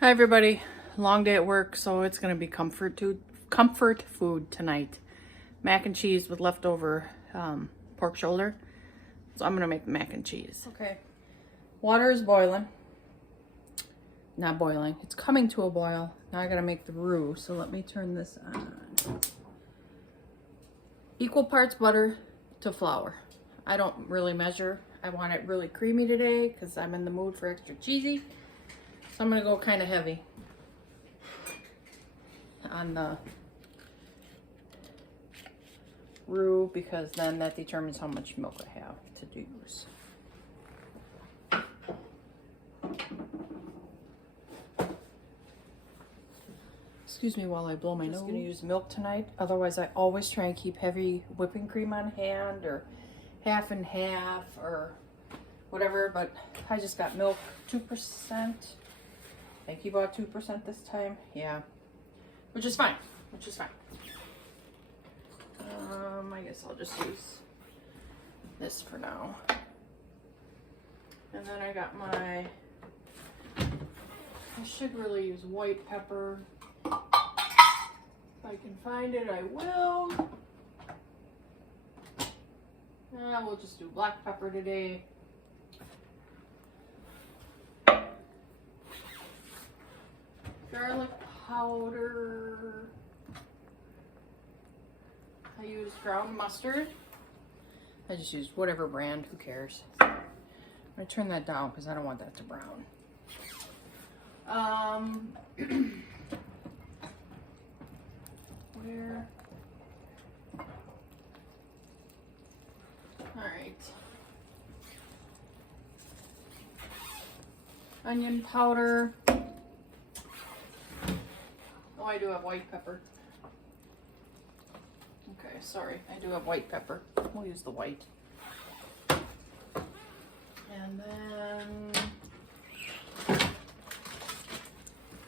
Hi everybody. Long day at work, so it's gonna be comfort food tonight. Mac and cheese with leftover pork shoulder. So I'm gonna make the mac and cheese. Okay. Water is boiling. Not boiling. It's coming to a boil. Now I gotta make the roux. So let me turn this on. Equal parts butter to flour. I don't really measure. I want it really creamy today because I'm in the mood for extra cheesy. So I'm gonna go kind of heavy on the roux because then that determines how much milk I have to use. Excuse me while I blow my nose. I'm just gonna use milk tonight. Otherwise, I always try and keep heavy whipping cream on hand or half and half or whatever, but I just got milk 2%. I think he bought 2% this time. Yeah. Which is fine. I guess I'll just use this for now. And then I got I should really use white pepper. If I can find it, I will. We'll just do black pepper today. Garlic powder. I used ground mustard. I just used whatever brand, who cares. I'm gonna turn that down because I don't want that to brown. Where? Alright. Onion powder. Oh, I do have white pepper. Okay, sorry. I do have white pepper. We'll use the white. And then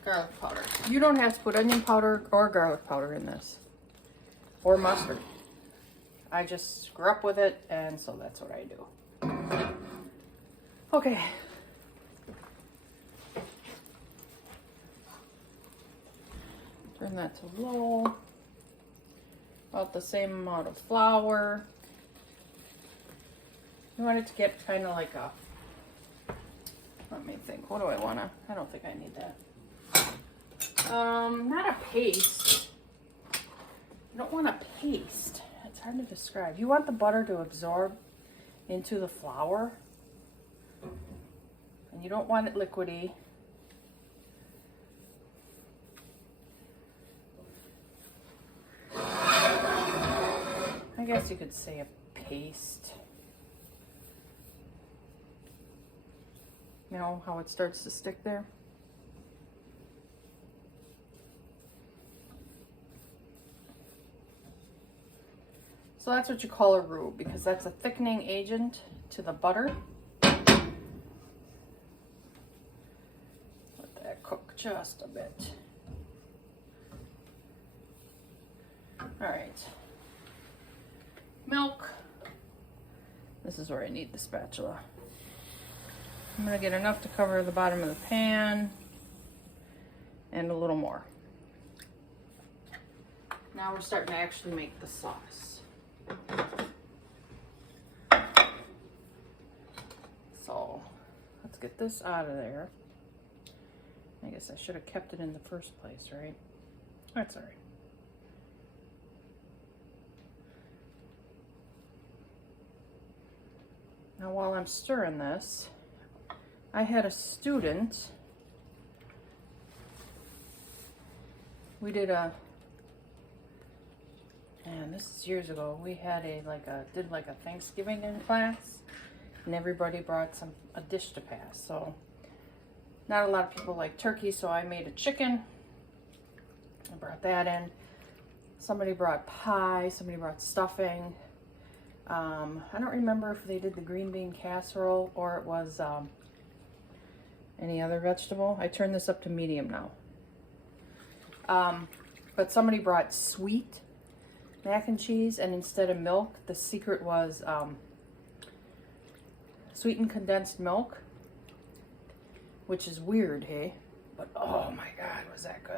garlic powder. You don't have to put onion powder or garlic powder in this. Or mustard. I just grew up with it, and so that's what I do. Okay. Turn that to low. About the same amount of flour. You want it to get kind of like a, let me think, what do I want to, I don't think I need that. Not a paste. You don't want a paste. It's hard to describe. You want the butter to absorb into the flour. And you don't want it liquidy. I guess you could say a paste. You know how it starts to stick there? So that's what you call a roux, because that's a thickening agent to the butter. Let that cook just a bit. All right. Milk. This is where I need the spatula. I'm gonna get enough to cover the bottom of the pan and a little more. Now we're starting to actually make the sauce. So let's get this out of there. I guess I should have kept it in the first place, right? That's all right. Now while I'm stirring this, I had a student, we did a, and this is years ago, we had did a Thanksgiving in class, and everybody brought a dish to pass. So not a lot of people like turkey, so I made a chicken. I brought that in. Somebody brought pie, somebody brought stuffing. I don't remember if they did the green bean casserole or it was any other vegetable. I turned this up to medium now. But somebody brought sweet mac and cheese, and instead of milk, the secret was sweetened condensed milk, which is weird, hey? but oh my God, was that good.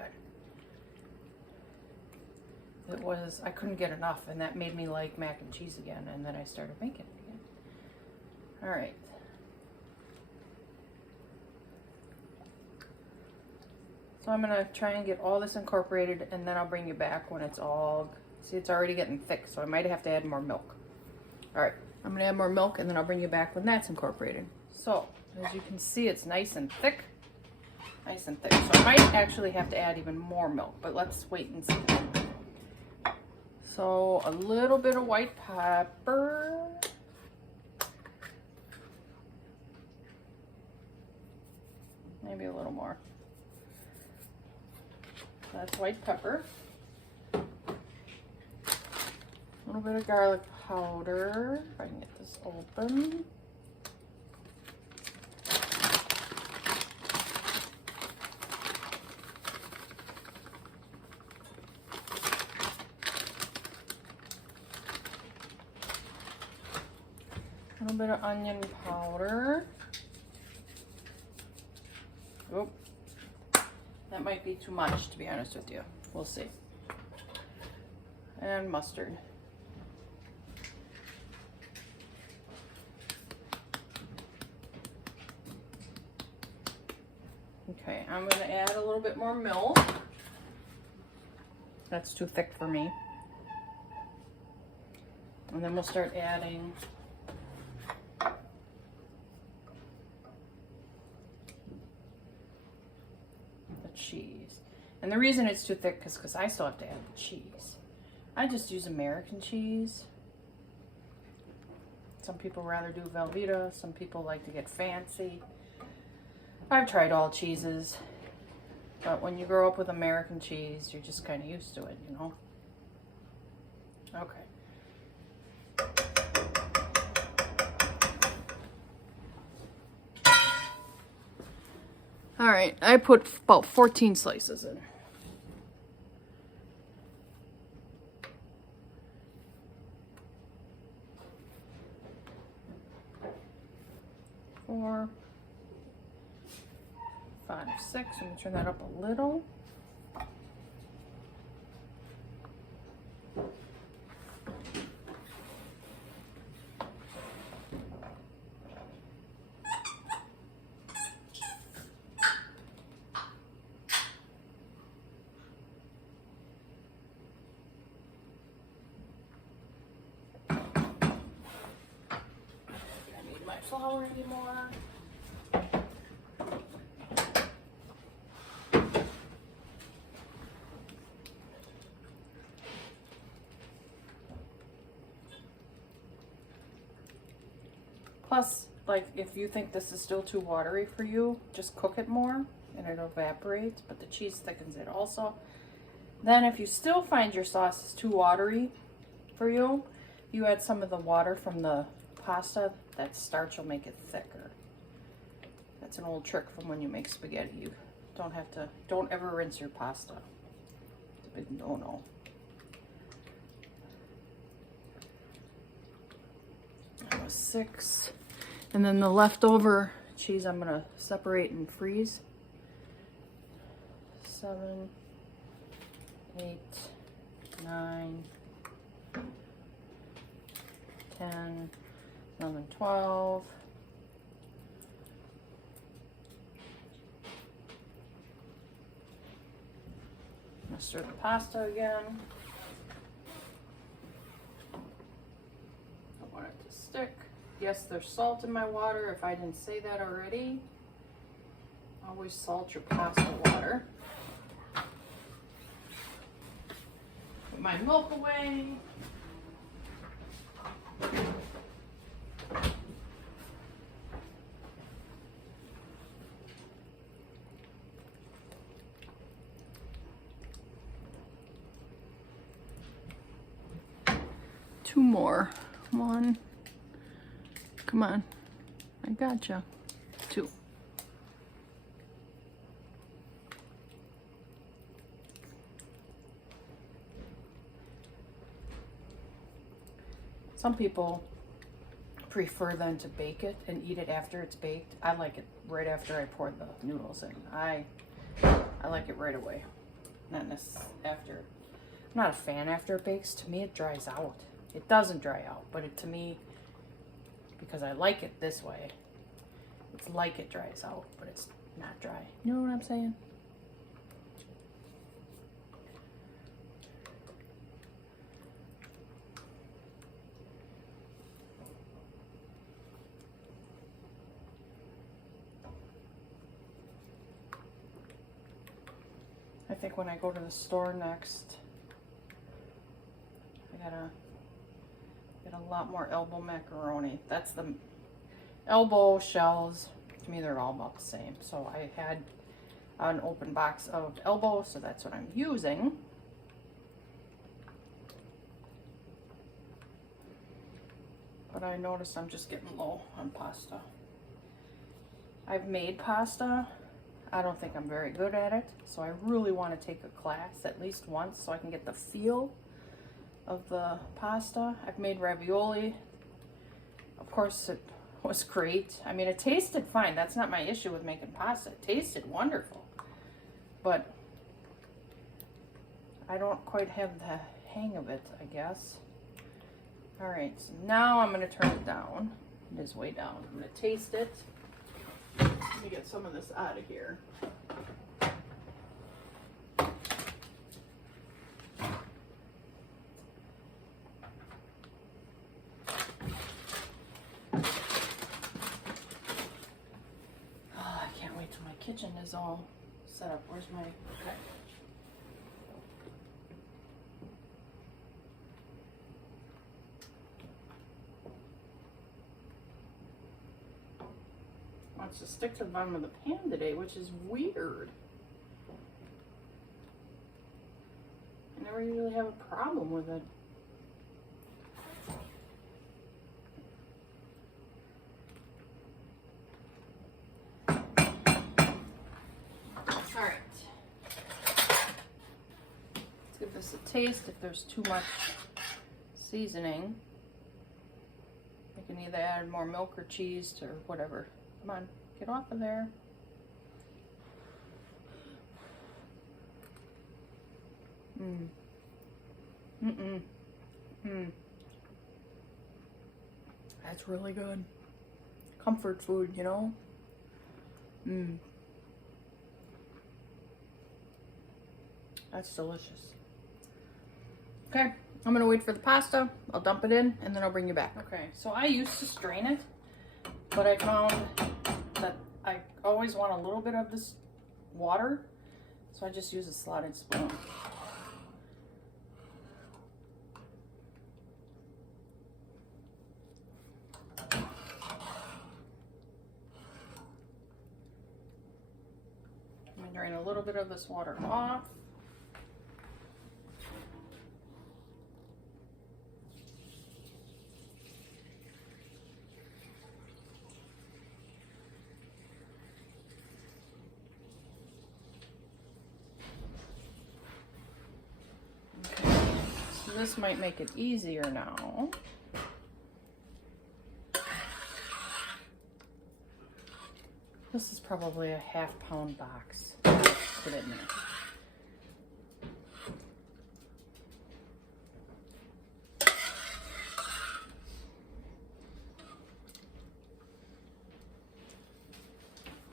It was, I couldn't get enough, and that made me like mac and cheese again, and then I started making it again. All right. So I'm gonna try and get all this incorporated, and then I'll bring you back when it's all, see, it's already getting thick, so I might have to add more milk. All right, I'm gonna add more milk, and then I'll bring you back when that's incorporated. So, as you can see, it's nice and thick. Nice and thick. So I might actually have to add even more milk, but let's wait and see. So a little bit of white pepper. Maybe a little more. That's white pepper. A little bit of garlic powder. If I can get this open. A little bit of onion powder. Oh, that might be too much, to be honest with you. We'll see. And mustard. Okay, I'm going to add a little bit more milk. That's too thick for me. And then we'll start adding cheese. And the reason it's too thick is because I still have to add the cheese. I just use American cheese. Some people rather do Velveeta. Some people like to get fancy. I've tried all cheeses. But when you grow up with American cheese, you're just kind of used to it, you know? Okay. All right, I put about 14 slices in. Four, 5, 6. I'm gonna turn that up a little. Flour anymore. Plus, like, if you think this is still too watery for you, just cook it more and it evaporates, but the cheese thickens it also. Then if you still find your sauce is too watery for you, you add some of the water from the pasta. That starch will make it thicker. That's an old trick from when you make spaghetti. You don't ever rinse your pasta. It's a big no-no. That was 6. And then the leftover cheese I'm gonna separate and freeze. 7, 8, 9, 10, 11, 12. I'm gonna stir the pasta again. Don't want it to stick. Yes, there's salt in my water. If I didn't say that already, always salt your pasta water. Put my milk away. Two more. 1. Come on. I gotcha. 2. Some people prefer then to bake it and eat it after it's baked. I like it right after I pour the noodles in. I like it right away. Not necessarily after. I'm not a fan after it bakes. To me, it dries out. It doesn't dry out, but to me, because I like it this way, it's like it dries out, but it's not dry. You know what I'm saying? I think when I go to the store next, I gotta get a lot more elbow macaroni. That's the elbow shells. To me, they're all about the same. So I had an open box of elbow, so that's what I'm using. But I noticed I'm just getting low on pasta. I've made pasta. I don't think I'm very good at it, so I really want to take a class at least once so I can get the feel of the pasta. I've made ravioli. Of course, it was great. I mean, it tasted fine. That's not my issue with making pasta. It tasted wonderful. But I don't quite have the hang of it, I guess. All right, so now I'm going to turn it down. It is way down. I'm going to taste it. Let me get some of this out of here. Oh, I can't wait till my kitchen is all set up. Where's my... Okay. Wants to stick to the bottom of the pan today, which is weird. I never usually have a problem with it. Alright. Let's give this a taste. If there's too much seasoning, I can either add more milk or cheese or whatever. Come on, get off of there. That's really good. Comfort food, you know? That's delicious. Okay, I'm gonna wait for the pasta. I'll dump it in and then I'll bring you back. Okay, so I used to strain it, but I found that I always want a little bit of this water, so I just use a slotted spoon. I'm gonna drain a little bit of this water off. This might make it easier now. This is probably a half-pound box. Put it in there.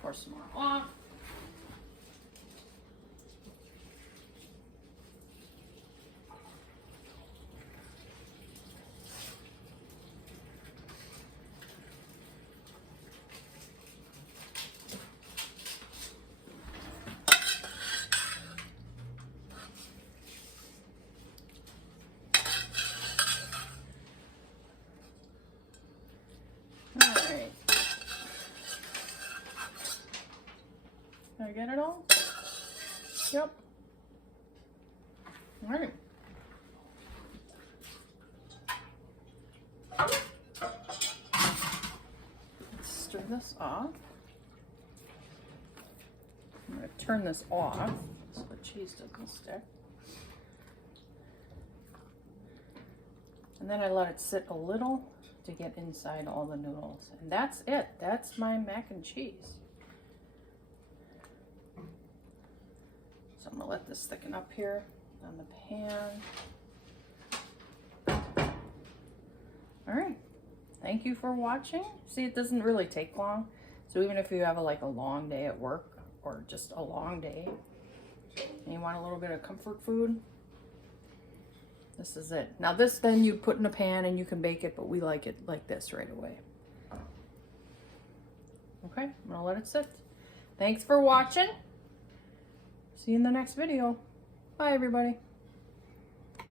Pour some more off. Alright. Did I get it all? Yep. Alright. Let's stir this off. I'm going to turn this off so the cheese doesn't stick. And then I let it sit a little to get inside all the noodles. And that's it. That's my mac and cheese. So I'm gonna let this thicken up here on the pan. All right, thank you for watching. See, it doesn't really take long. So even if you have like a long day at work or just a long day and you want a little bit of comfort food, this is it. Now this then you put in a pan and you can bake it, but we like it like this right away. Okay, I'm gonna let it sit. Thanks for watching. See you in the next video. Bye everybody.